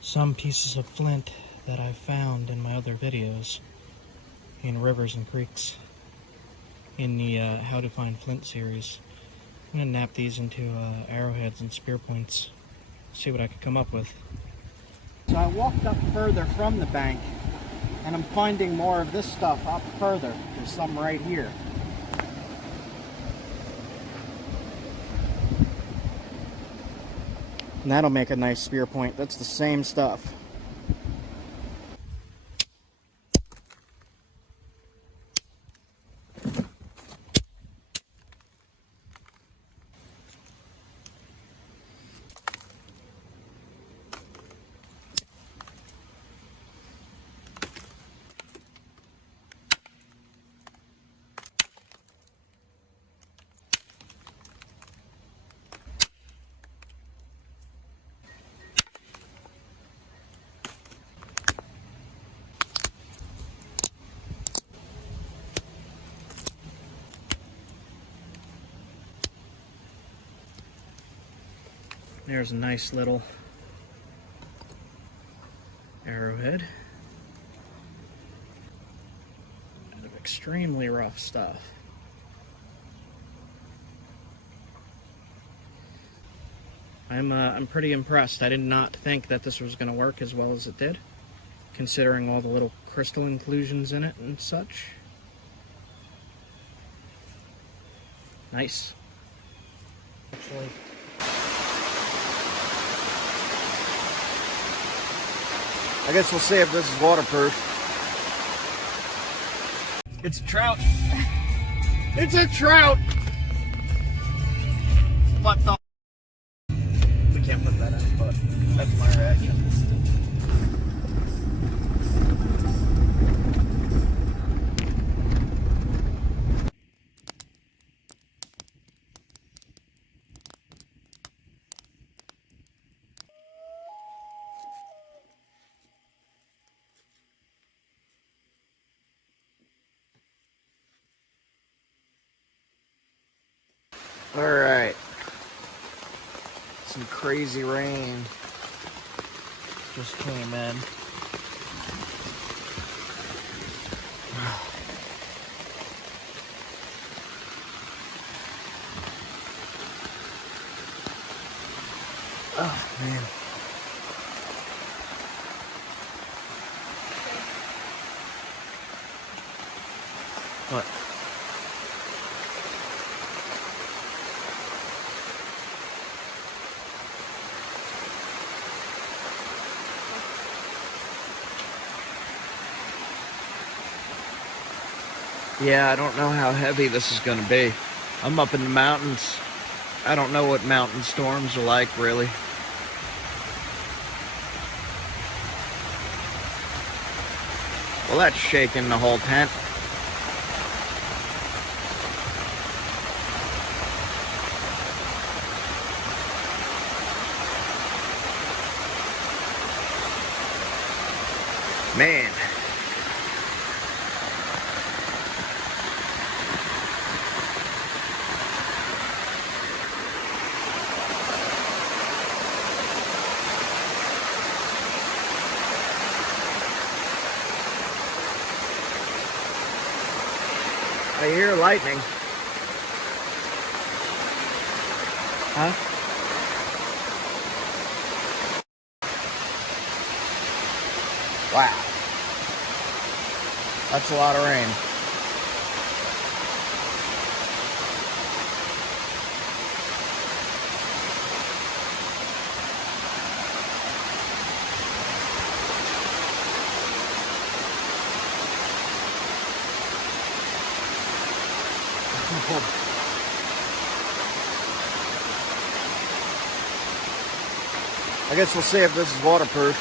some pieces of flint that I've found in my other videos in rivers and creeks in the How to Find Flint series. I'm going to nap these into arrowheads and spearpoints, see what I could come up with. So I walked up further from the bank, and I'm finding more of this stuff up further. There's some right here. And that'll make a nice spear point. That's the same stuff. There's a nice little arrowhead out of extremely rough stuff. I'm pretty impressed. I did not think that this was going to work as well as it did, considering all the little crystal inclusions in it and such. Nice. Actually, I guess we'll see if this is waterproof. It's a trout. It's a trout! What the? We can't put that in, but that's my reaction. Alright, some crazy rain just came in. Oh man. What? Yeah, I don't know how heavy this is going to be. I'm up in the mountains. I don't know what mountain storms are like, really. Well, that's shaking the whole tent. Man. I hear lightning. Huh? Wow. That's a lot of rain. I guess we'll see if this is waterproof.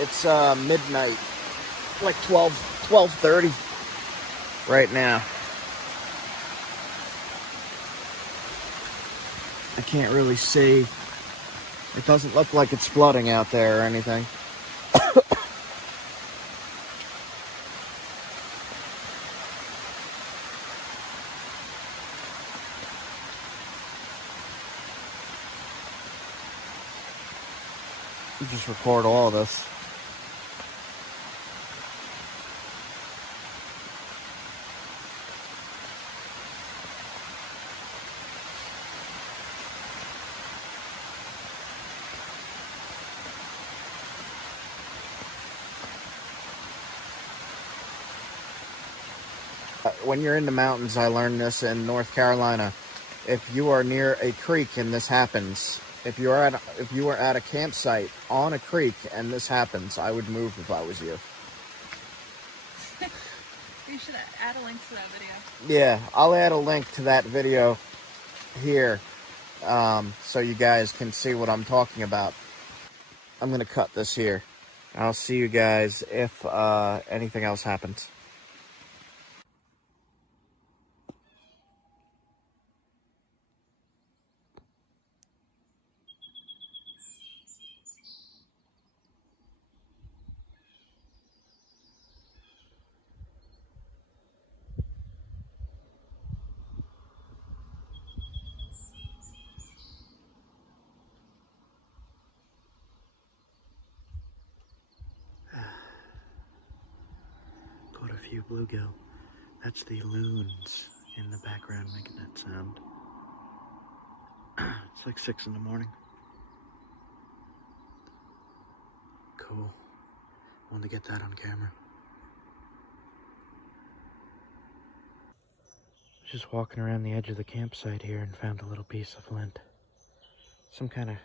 It's midnight, like 12:30 right now. I can't really see. It doesn't look like it's flooding out there or anything. just record all of this. When you're in the mountains, I learned this in North Carolina. If you are near a creek and this happens, if you are at a campsite on a creek and this happens, I would move if I was you. You should add a link to that video. Yeah, I'll add a link to that video here, so you guys can see what I'm talking about. I'm gonna cut this here. I'll see you guys if anything else happens. Caught a few bluegill. That's the loons in the background making that sound. It's like 6 in the morning. Cool. Wanted to get that on camera. Just walking around the edge of the campsite here and found a little piece of flint. Some kind of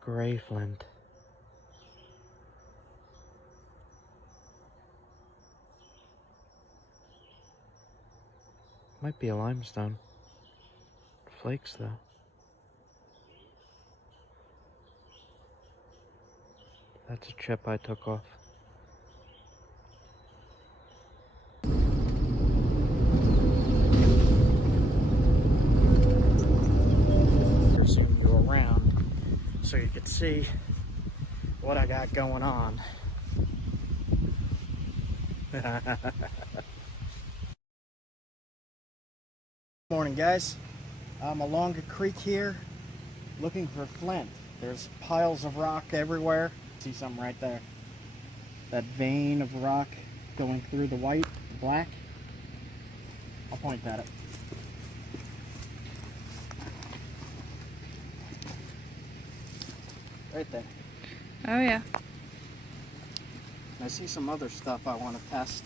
gray flint. Might be a limestone. Flakes though. That's a chip I took off. Zoom you around so you can see what I got going on. Morning, guys. I'm along a creek here looking for flint. There's piles of rock everywhere. See something right there. That vein of rock going through the white, the black. I'll point at it. Right there. Oh yeah. I see some other stuff I want to test.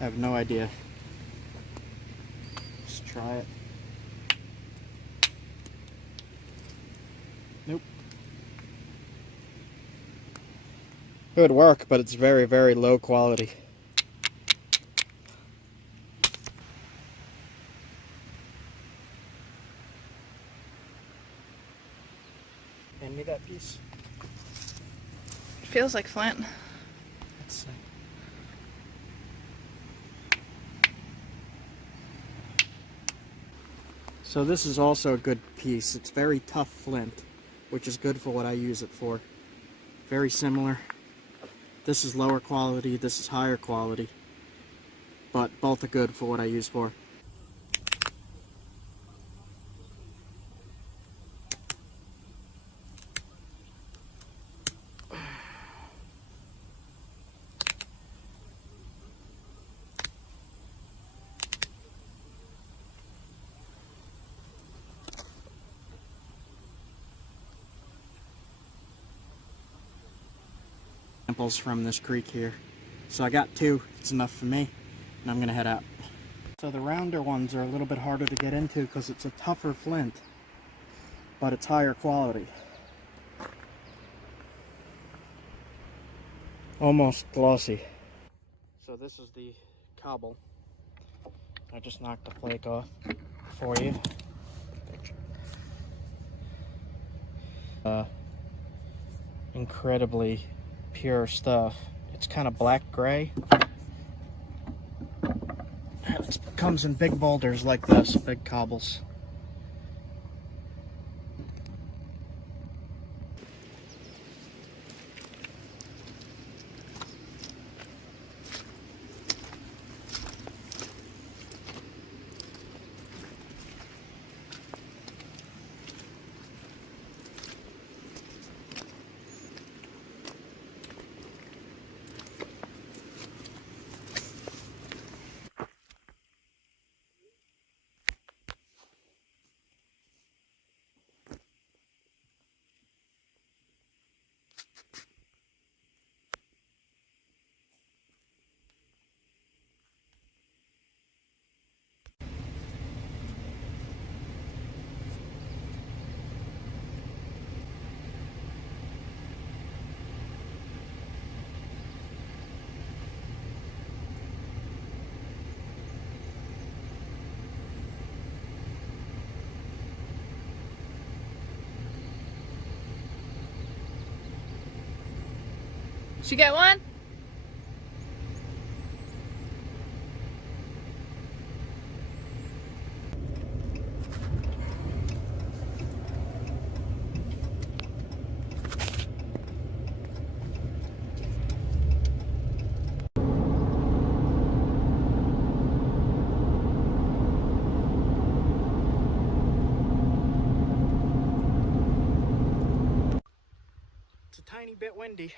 I have no idea. Let's try it. Nope. It would work, but it's very, very low quality. Hand me that piece. It feels like flint. Let's see. So this is also a good piece. It's very tough flint, which is good for what I use it for. Very similar. This is lower quality, this is higher quality, but both are good for what I use for. Samples from this creek here. So I got 2, it's enough for me, and I'm gonna head out. So the rounder ones are a little bit harder to get into because it's a tougher flint, but it's higher quality. Almost glossy. So this is the cobble. I just knocked the flake off for you. Incredibly pure stuff. It's kind of black gray. And it comes in big boulders like this, big cobbles. Did you get one? It's a tiny bit windy.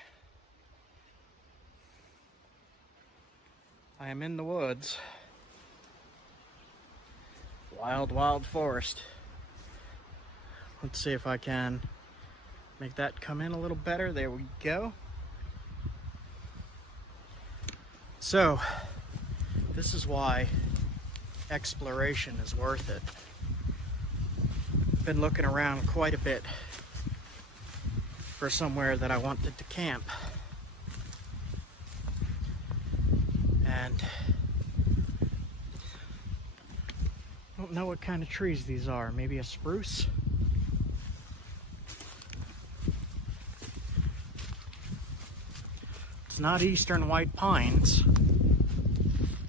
I am in the woods. Wild, wild forest. Let's see if I can make that come in a little better. There we go. So, this is why exploration is worth it. Been looking around quite a bit for somewhere that I wanted to camp. And I don't know what kind of trees these are. Maybe a spruce? It's not eastern white pines.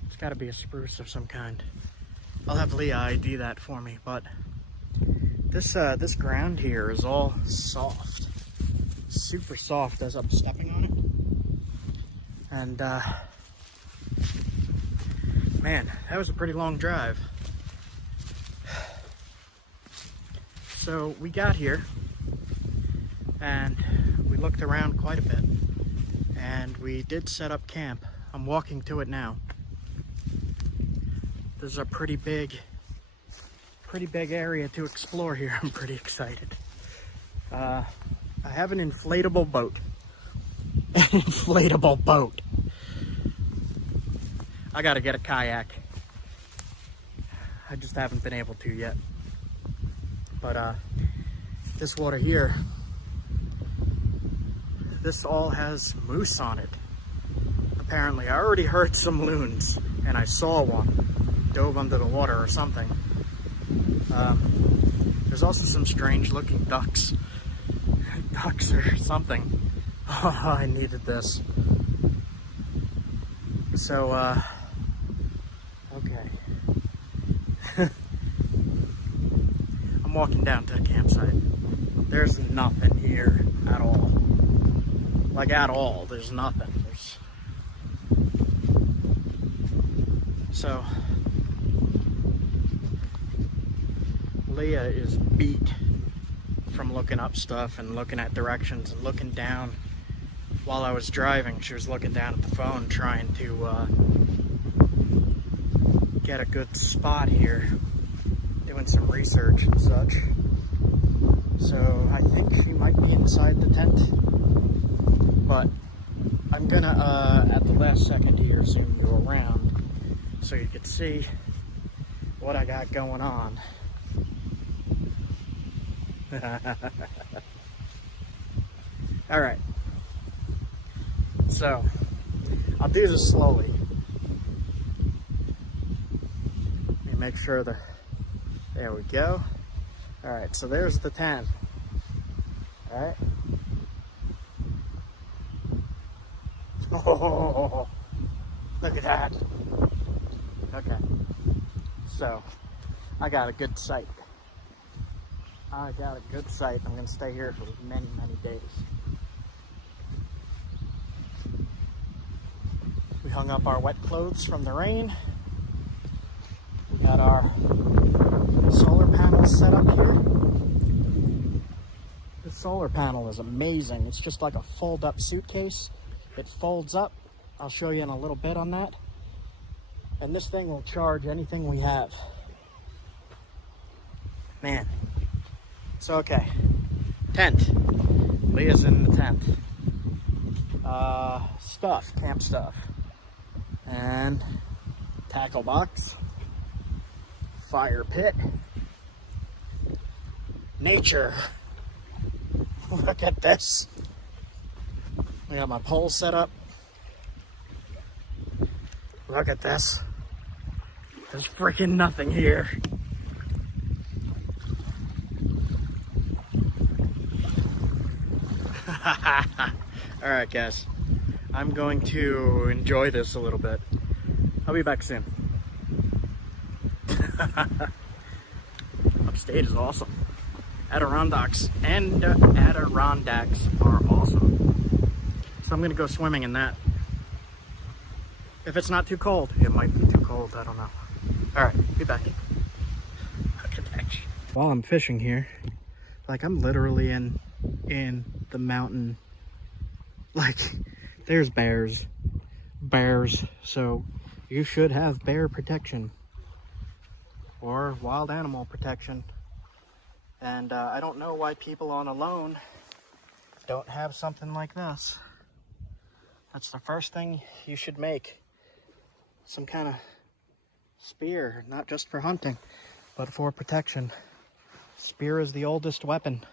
It's gotta be a spruce of some kind. I'll have Leah ID that for me, but this ground here is all soft. Super soft as I'm stepping on it. And man, that was a pretty long drive. So we got here and we looked around quite a bit and we did set up camp. I'm walking to it now. This is a pretty big area to explore here. I'm pretty excited. I have an inflatable boat. An inflatable boat. I gotta get a kayak. I just haven't been able to yet. But this water here, this all has moose on it. Apparently, I already heard some loons, and I saw one. Dove under the water or something. There's also some strange looking ducks. Ducks or something. Oh, I needed this. So, okay. I'm walking down to the campsite. There's nothing here at all. Like at all, there's nothing. So, Leah is beat from looking up stuff and looking at directions and looking down. While I was driving, she was looking down at the phone trying to get a good spot here, doing some research and such. So I think she might be inside the tent, but I'm gonna at the last second here zoom you around so you can see what I got going on. All right, so I'll do this slowly. Let me make sure there we go. All right, so there's the tent. All right. Oh, look at that. Okay, so I got a good sight. I'm gonna stay here for many, many days. We hung up our wet clothes from the rain. We got our solar panels set up here. This solar panel is amazing. It's just like a fold-up suitcase. It folds up. I'll show you in a little bit on that. And this thing will charge anything we have. Man. So, okay. Tent. Leah's in the tent. Stuff. Camp stuff. And tackle box. Fire pit. Nature. Look at this. I got my pole set up. Look at this. There's freaking nothing here. Alright guys, I'm going to enjoy this a little bit. I'll be back soon. Upstate is awesome. Adirondacks are awesome. So I'm gonna go swimming in that. If it's not too cold. It might be too cold, I don't know. Alright, be back. Look at that shit. While I'm fishing here, like I'm literally in the mountain. Like, there's bears. So you should have bear protection. Or wild animal protection. And I don't know why people on alone don't have something like this. That's the first thing you should make. Some kind of spear, not just for hunting, but for protection. Spear is the oldest weapon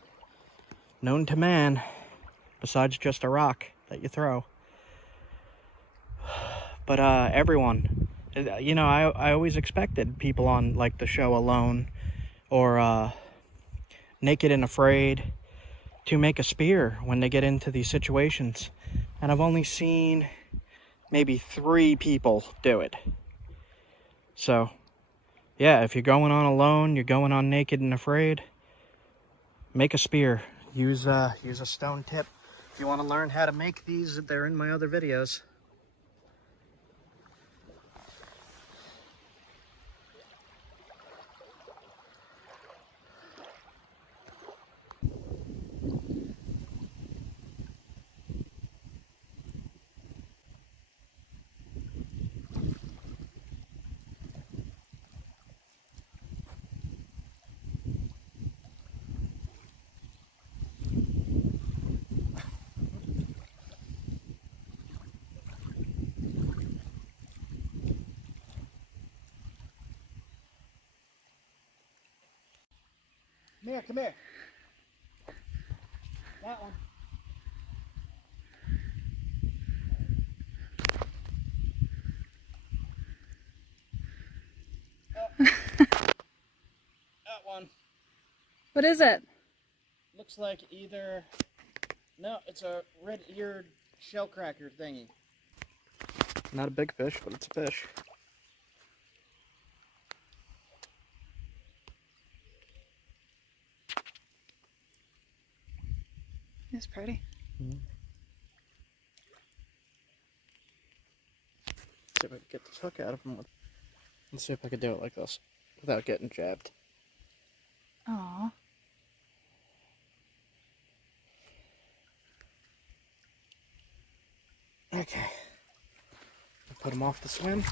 known to man, besides just a rock that you throw. But everyone, you know, I always expected people on like the show Alone or Naked and Afraid to make a spear when they get into these situations. And I've only seen maybe 3 people do it. So, yeah, if you're going on Alone, you're going on Naked and Afraid, make a spear. Use a stone tip. If you want to learn how to make these, they're in my other videos. Come here. That one. That one. What is it? Looks like either... No, it's a red-eared shellcracker thingy. Not a big fish, but it's a fish. It's pretty. Mm-hmm. See if I can get this hook out of him. Let's see if I can do it like this without getting jabbed. Aww. Okay. I'll put him off the swim.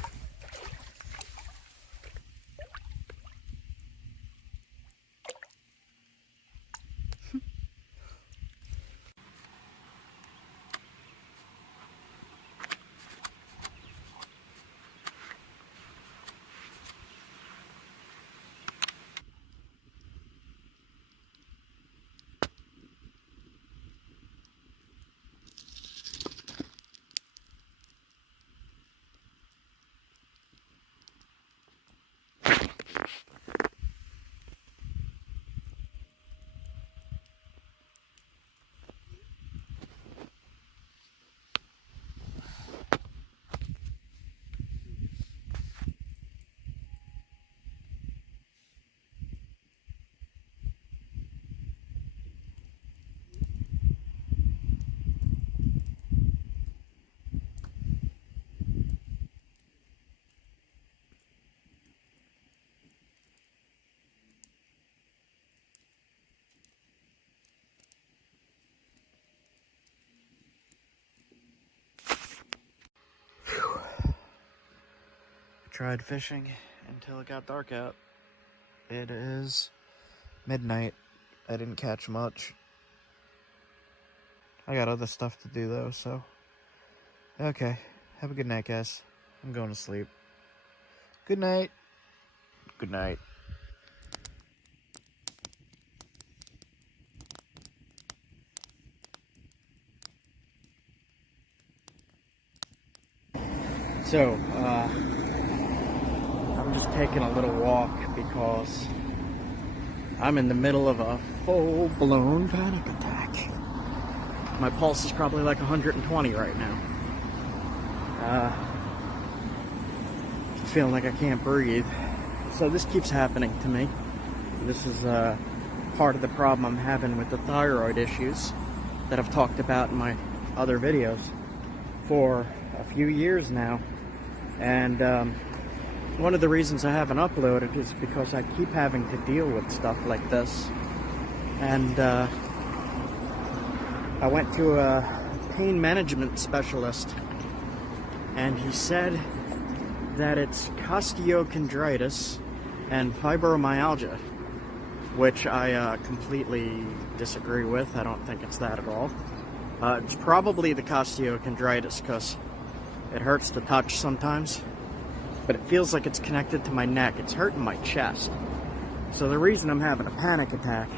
Tried fishing until it got dark out. It is midnight. I didn't catch much. I got other stuff to do though, so. Okay. Have a good night, guys. I'm going to sleep. Good night. Good night. So, I'm just taking a little walk because I'm in the middle of a full-blown panic attack. My pulse is probably like 120 right now. Feeling like I can't breathe. So this keeps happening to me. This is part of the problem I'm having with the thyroid issues that I've talked about in my other videos for a few years now. And one of the reasons I haven't uploaded is because I keep having to deal with stuff like this. And I went to a pain management specialist, and he said that it's costochondritis and fibromyalgia, which I completely disagree with. I don't think it's that at all. It's probably the costochondritis because it hurts to touch sometimes, but it feels like it's connected to my neck. It's hurting my chest. So the reason I'm having a panic attack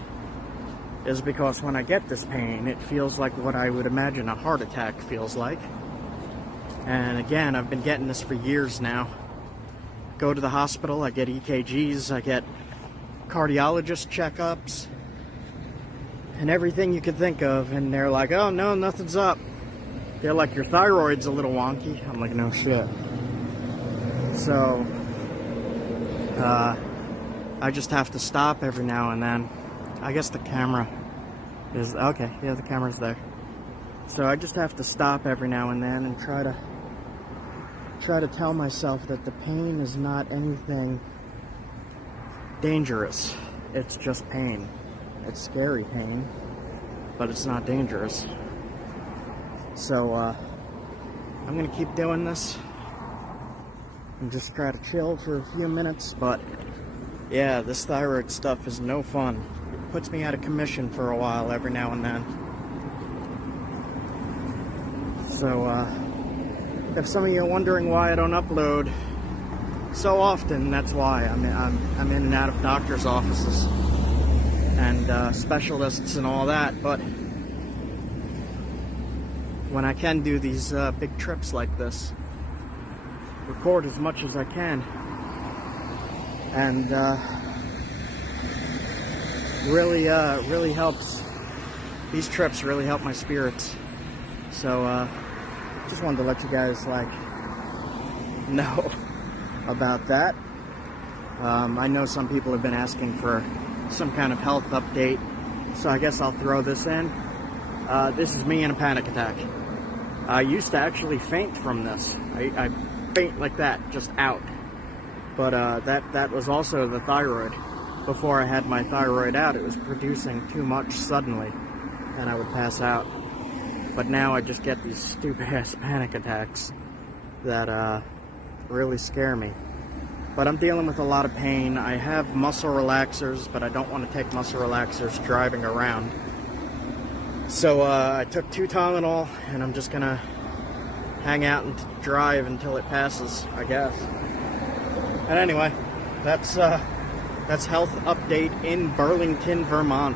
is because when I get this pain, it feels like what I would imagine a heart attack feels like. And again, I've been getting this for years now. Go to the hospital, I get EKGs, I get cardiologist checkups, and everything you could think of, and they're like, oh no, nothing's up. They're like, your thyroid's a little wonky. I'm like, no shit. So, I just have to stop every now and then. I guess the camera is, okay, yeah, the camera's there. So I just have to stop every now and then and try to tell myself that the pain is not anything dangerous. It's just pain. It's scary pain, but it's not dangerous. So I'm gonna keep doing this and just try to chill for a few minutes. But yeah, this thyroid stuff is no fun. It puts me out of commission for a while every now and then. So if some of you are wondering why I don't upload so often, that's why. I'm in and out of doctor's offices and specialists and all that, but when I can do these big trips like this, record as much as I can, and really helps. These trips really help my spirits. So just wanted to let you guys know about that. I know some people have been asking for some kind of health update, so I guess I'll throw this in. This is me in a panic attack. I used to actually faint from this. I faint like that, just out. But that was also the thyroid. Before I had my thyroid out, it was producing too much suddenly, and I would pass out. But now I just get these stupid-ass panic attacks that really scare me. But I'm dealing with a lot of pain. I have muscle relaxers, but I don't want to take muscle relaxers driving around. So I took 2 Tylenol, and I'm just gonna hang out and drive until it passes, I guess. And anyway, that's health update in Burlington, Vermont.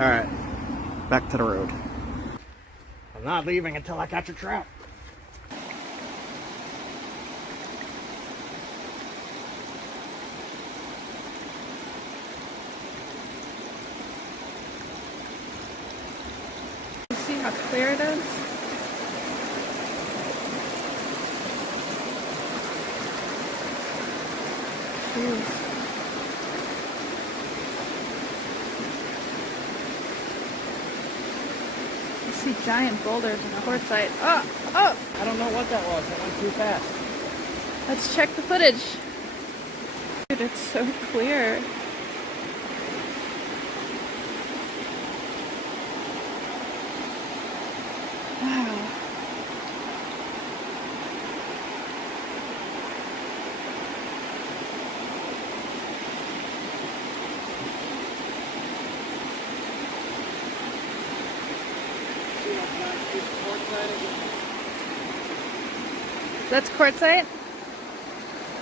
All right, back to the road. I'm not leaving until I catch a trout. See how clear it is? Jeez. I see giant boulders in the quartzite. Oh! I don't know what that was. That went too fast. Let's check the footage. Dude, it's so clear. Wow. That's quartzite?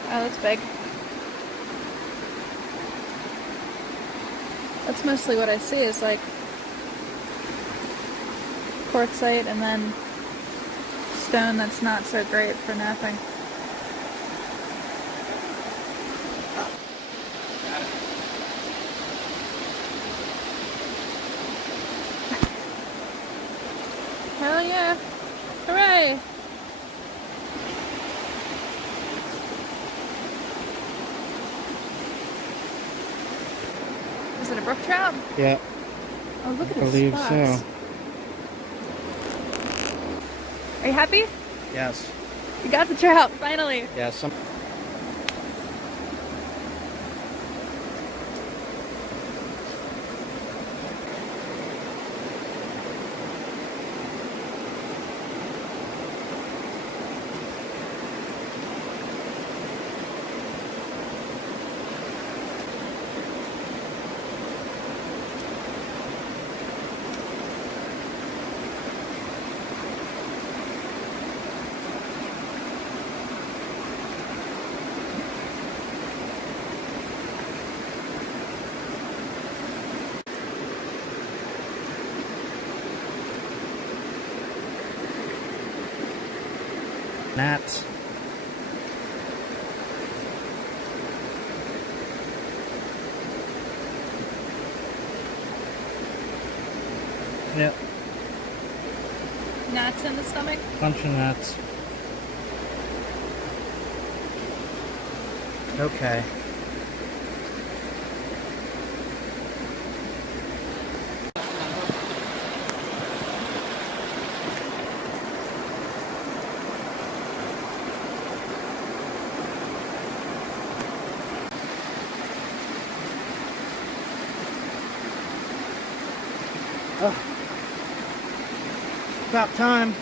Oh, that's big. That's mostly what I see is like quartzite and then stone that's not so great for napping. Hell yeah! Hooray! Is it a brook trout? Yeah. Oh, look at I his believe spots. so. Are you happy? Yes. You got the trout, finally. Yes. Gnats. Yep. Gnats in the stomach? Bunch of gnats. Okay. Oh. About time.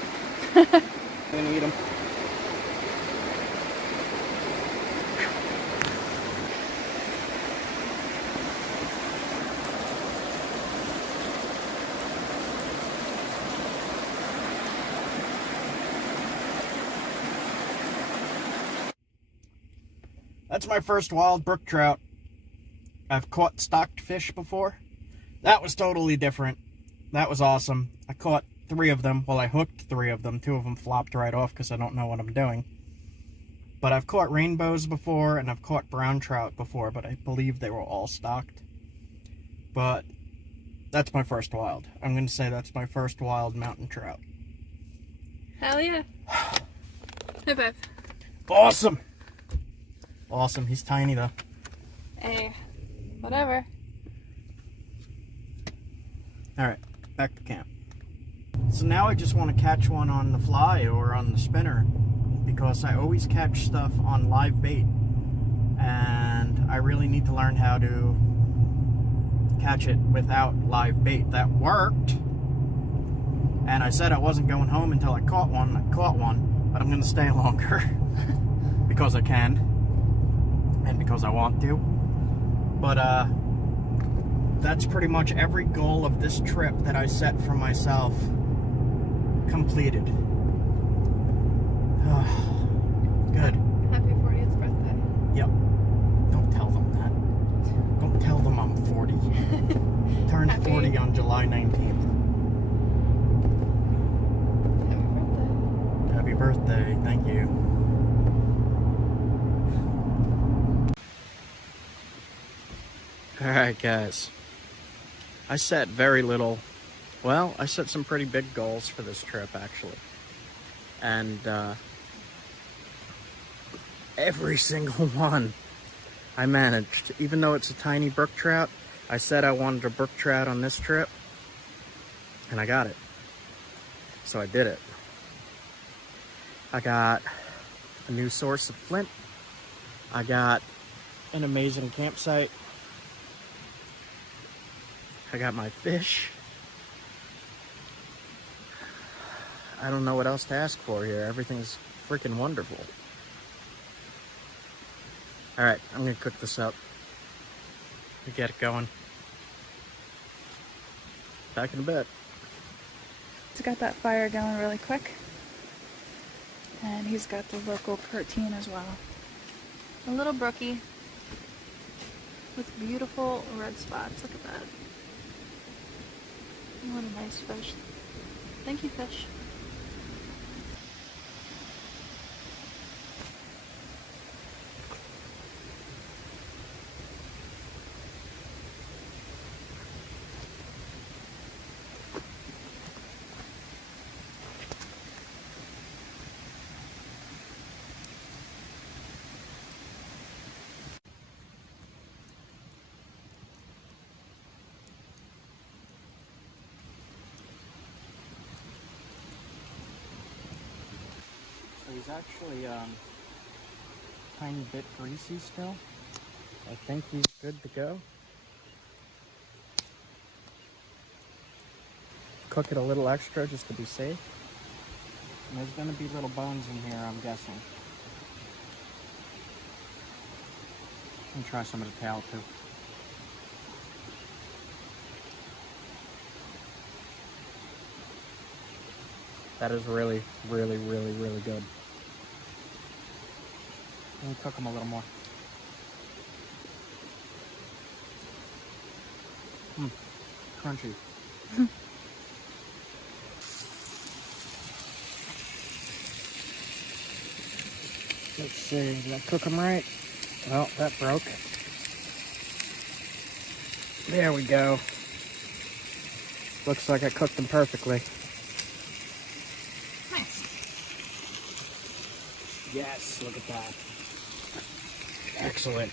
I'm gonna eat them. That's my first wild brook trout. I've caught stocked fish before. That was totally different. That was awesome. I caught 3 of them. Well, I hooked 3 of them. 2 of them flopped right off because I don't know what I'm doing. But I've caught rainbows before, and I've caught brown trout before, but I believe they were all stocked. But that's my first wild. I'm going to say that's my first wild mountain trout. Hell yeah. High five. Awesome! Awesome. He's tiny, though. Hey, whatever. Alright, back to camp. So now I just want to catch one on the fly or on the spinner, because I always catch stuff on live bait, and I really need to learn how to catch it without live bait. That worked, and I said I wasn't going home until I caught one. I caught one, but I'm going to stay longer because I can and because I want to. But that's pretty much every goal of this trip that I set for myself completed. Good. Happy 40th birthday. Yep. Don't tell them that. Don't tell them I'm 40. Turned 40 on July 19th. Happy birthday. Happy birthday. Thank you. Alright, guys. I set very little. Well, I set some pretty big goals for this trip, actually. And every single one I managed. Even though it's a tiny brook trout, I said I wanted a brook trout on this trip, and I got it. So I did it. I got a new source of flint. I got an amazing campsite. I got my fish. I don't know what else to ask for here. Everything's freaking wonderful. Alright, I'm gonna cook this up. We get it going. Back in a bit. He's got that fire going really quick. And he's got the local protein as well. A little brookie with beautiful red spots. Look at that. What a nice fish. Thank you, fish. He's actually tiny bit greasy still. I think he's good to go. Cook it a little extra just to be safe. And there's gonna be little bones in here, I'm guessing. And try some of the tail too. That is really, really, really, really good. Let me cook them a little more. Crunchy. Let's see, did I cook them right? Well, that broke. There we go. Looks like I cooked them perfectly. Nice. Yes, look at that. Excellent.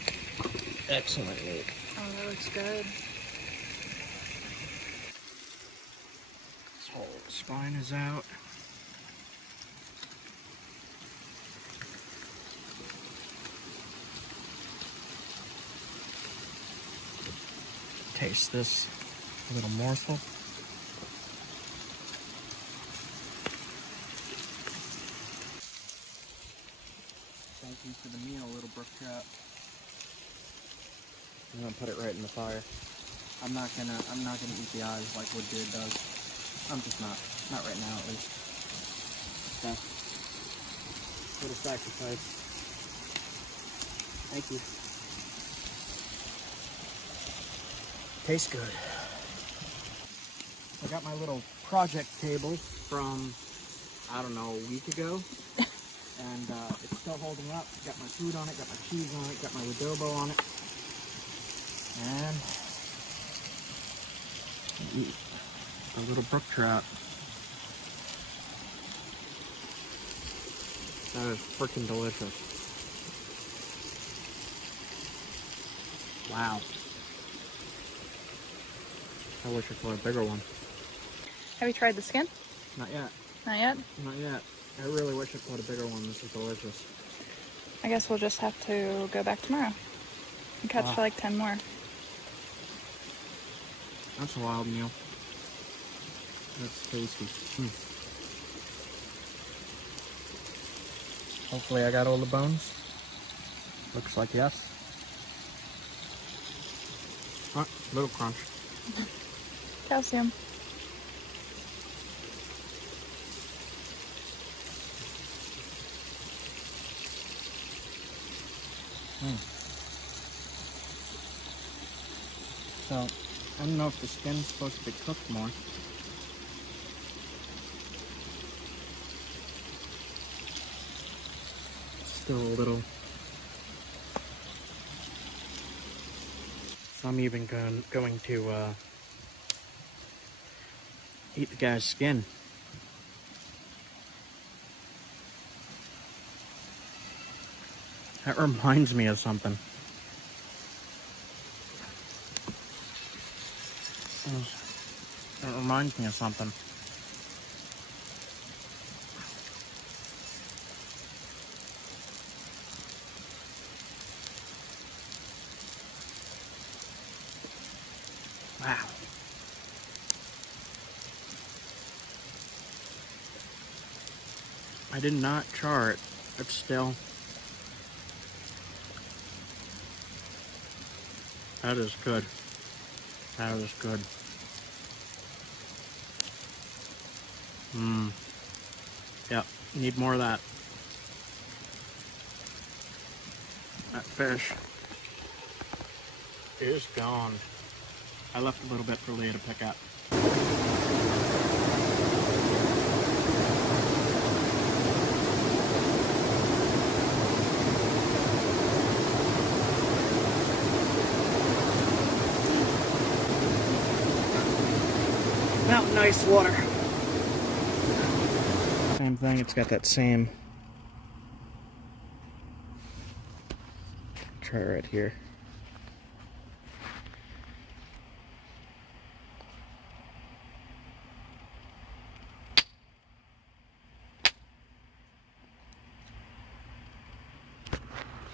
Excellent meat. Oh, that looks good. This whole spine is out. Taste this little morsel. Thank you for the meal, little brook trout. I'm gonna put it right in the fire. I'm not gonna eat the eyes like Woodbeard does. I'm just not right now at least. Okay. What a sacrifice. Thank you. Tastes good. I got my little project table from, I don't know, a week ago. And it's still holding up. Got my food on it, got my cheese on it, got my adobo on it. And eat a little brook trout. That is freaking delicious. Wow. I wish I caught a bigger one. Have you tried the skin? Not yet. Not yet? Not yet. I really wish I caught a bigger one. This is delicious. I guess we'll just have to go back tomorrow and catch like 10 more. That's a wild meal. That's tasty. Hopefully I got all the bones. Looks like yes. Oh, little crunch. Calcium. So, I don't know if the skin's supposed to be cooked more. Still a little. So I'm even going to eat the guy's skin. That reminds me of something. That reminds me of something. Wow. I did not char it. It's still. That is good. That is good. Yep, need more of that. That fish is gone. I left a little bit for Leah to pick up. Mountain ice water. Same thing, it's got that same. Try right here.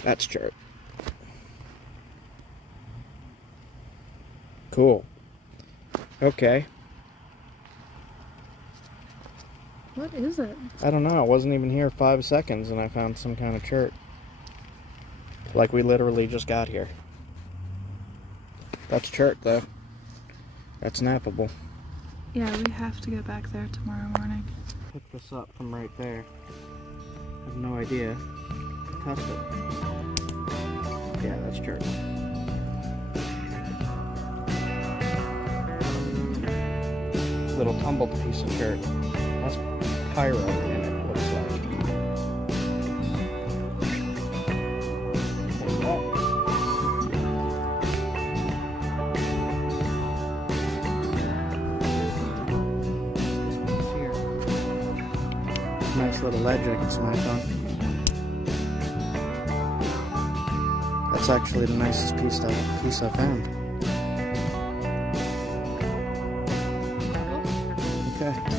That's chert. Cool. Okay. What is it? I don't know. I wasn't even here 5 seconds and I found some kind of chert. Like we literally just got here. That's chert though. That's nappable. Yeah, we have to go back there tomorrow morning. Pick this up from right there. I have no idea. Test it. Yeah, that's chert. Little tumbled piece of chert. That's pyro in it, looks like. Here. Nice little ledge I can smack on. That's actually the nicest piece I found. Okay.